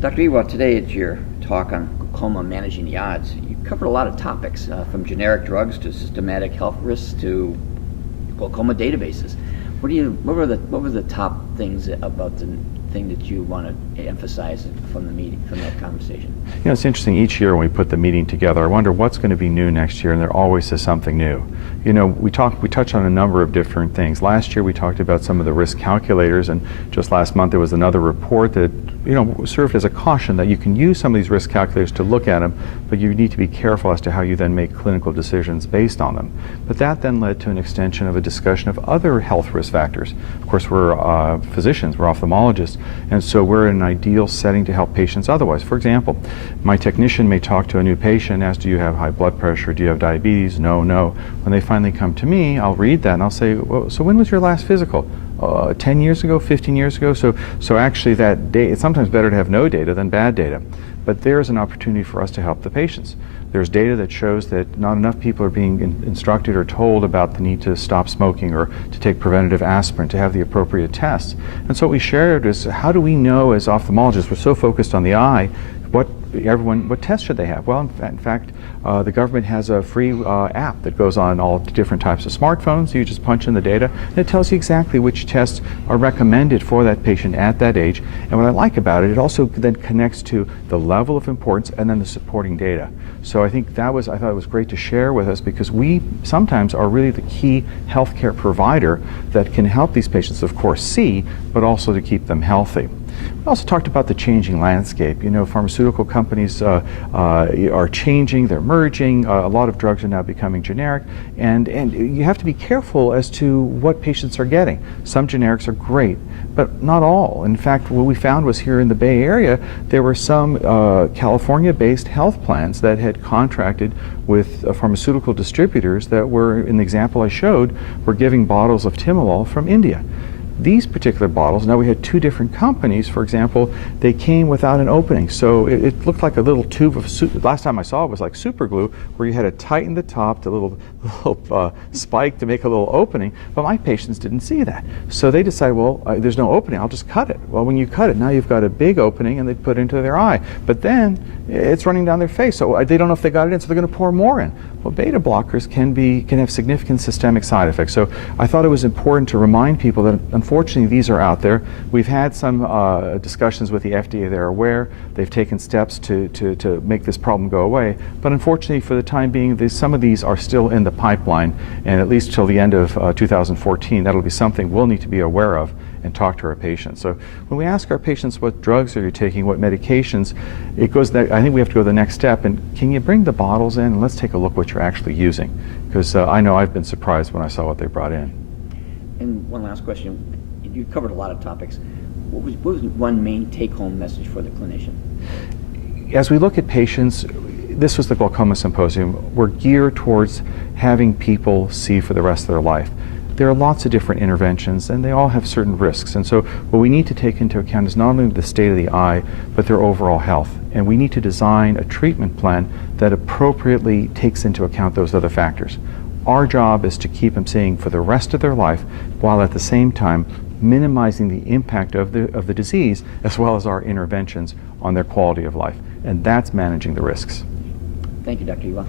Dr. Iwach, today at your talk on glaucoma managing the odds, you covered a lot of topics, from generic drugs to systematic health risks to glaucoma databases. What were the top things about the thing that you want to emphasize from the meeting, from that conversation? You know, it's interesting, each year when we put the meeting together, I wonder what's going to be new next year, and there always is something new. You know, we touched on a number of different things. Last year we talked about some of the risk calculators, and just last month there was another report that, you know, served as a caution that you can use some of these risk calculators to look at them, but you need to be careful as to how you then make clinical decisions based on them. But that then led to an extension of a discussion of other health risk factors. Of course, we're physicians, we're ophthalmologists, and so we're in an ideal setting to help patients otherwise. For example, my technician may talk to a new patient, ask, do you have high blood pressure, do you have diabetes? No, no. When they finally come to me, I'll read that and I'll say, well, so when was your last physical? 10 years ago, 15 years ago? So actually that data, it's sometimes better to have no data than bad data. But there's an opportunity for us to help the patients. There's data that shows that not enough people are being instructed or told about the need to stop smoking or to take preventative aspirin, to have the appropriate tests. And so what we shared is, how do we know as ophthalmologists, we're so focused on the eye, what tests should they have? Well, in fact, the government has a free app that goes on all different types of smartphones. You just punch in the data, and it tells you exactly which tests are recommended for that patient at that age. And what I like about it, it also then connects to the level of importance and then the supporting data. So I thought it was great to share with us, because we sometimes are really the key healthcare provider that can help these patients, of course, see, but also to keep them healthy. We also talked about the changing landscape. You know, pharmaceutical companies are changing, they're merging, a lot of drugs are now becoming generic, and you have to be careful as to what patients are getting. Some generics are great, but not all. In fact, what we found was here in the Bay Area, there were some California-based health plans that had contracted with pharmaceutical distributors that were, in the example I showed, were giving bottles of Timolol from India. These particular bottles, now we had two different companies, for example, they came without an opening. So it looked like a little tube of, last time I saw it was like super glue, where you had to tighten the top, the little spike to make a little opening, but my patients didn't see that. So they decided, well, there's no opening, I'll just cut it. Well, when you cut it, now you've got a big opening and they put it into their eye. But then it's running down their face, so they don't know if they got it in, so they're going to pour more in. Well, beta blockers can have significant systemic side effects. So I thought it was important to remind people that unfortunately these are out there. We've had some discussions with the FDA. They're aware. They've taken steps to make this problem go away. But unfortunately, for the time being, some of these are still in the pipeline, and at least till the end of 2014, that'll be something we'll need to be aware of and talk to our patients. So when we ask our patients, what drugs are you taking, what medications, it goes that, I think we have to go the next step, and can you bring the bottles in and let's take a look what you're actually using, because I know I've been surprised when I saw what they brought in. And one last question, you covered a lot of topics. What was one main take-home message for the clinician? As we look at patients, this was the Glaucoma Symposium, we're geared towards having people see for the rest of their life. There are lots of different interventions, and they all have certain risks. And so what we need to take into account is not only the state of the eye, but their overall health. And we need to design a treatment plan that appropriately takes into account those other factors. Our job is to keep them seeing for the rest of their life, while at the same time minimizing the impact of the disease, as well as our interventions on their quality of life. And that's managing the risks. Thank you, Dr. Iwach.